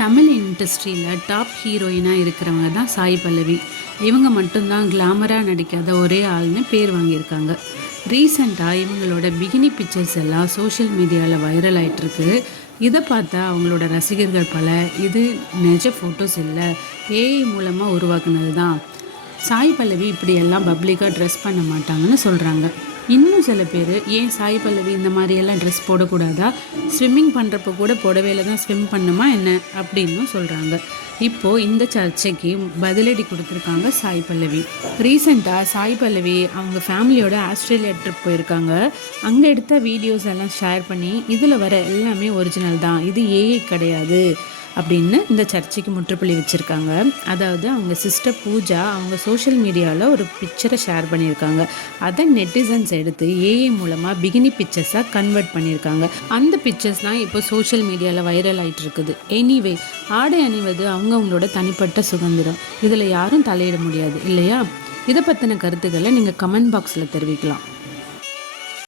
தமிழ் இண்டஸ்ட்ரியில் டாப் ஹீரோயினாக இருக்கிறவங்க தான் சாய் பல்லவி. இவங்க மட்டும்தான் கிளாமராக நடிக்காத ஒரே ஆள்னு பேர் வாங்கியிருக்காங்க. ரீசெண்டாக இவங்களோட பிகினி பிக்சர்ஸ் எல்லாம் சோஷியல் மீடியாவில் வைரல் ஆகிட்டுருக்கு இதை பார்த்தா அவங்களோட ரசிகர்கள் பல இது நிஜ ஃபோட்டோஸ் இல்லை ஏஐ மூலமாக உருவாக்குனது தான் சாய் பல்லவி இப்படியெல்லாம் பப்ளிக்காக ட்ரெஸ் பண்ண மாட்டாங்கன்னு சொல்கிறாங்க இன்னும் சில பேர் ஏன் சாய் பல்லவி இந்த மாதிரியெல்லாம் ட்ரெஸ் போடக்கூடாதா? ஸ்விம்மிங் பண்ணுறப்ப கூட புடவையில தான் ஸ்விம் பண்ணுமா என்ன? அப்படின்னு சொல்கிறாங்க இப்போது இந்த சர்ச்சைக்கு பதிலடி கொடுத்துருக்காங்க சாய் பல்லவி. ரீசெண்டாக சாய் பல்லவி அவங்க ஃபேமிலியோட ஆஸ்திரேலியா ட்ரிப் போயிருக்காங்க. அங்கே எடுத்த வீடியோஸ் எல்லாம் ஷேர் பண்ணி இதில் வர எல்லாமே ஒரிஜினல் தான். இது ஏஐ கிடையாது. அப்படின்னு இந்த சர்ச்சைக்கு முற்றுப்புள்ளி வச்சுருக்காங்க. அதாவது அவங்க சிஸ்டர் பூஜா அவங்க சோஷியல் மீடியாவில் ஒரு பிக்சரை ஷேர் பண்ணியிருக்காங்க. அதை நெட்டிசன்ஸ் எடுத்து ஏஐ மூலமாக பிகினி பிக்சர்ஸாக கன்வெர்ட் பண்ணியிருக்காங்க. அந்த பிக்சர்ஸ்லாம் இப்போ சோஷியல் மீடியாவில் வைரல் ஆயிட்டு இருக்குது எனிவே ஆடை அணிவது அவங்கவுங்களோட தனிப்பட்ட சுதந்திரம். இதில் யாரும் தலையிட முடியாது இல்லையா? இதை பற்றின கருத்துக்களை நீங்கள் கமெண்ட் பாக்ஸில் தெரிவிக்கலாம்.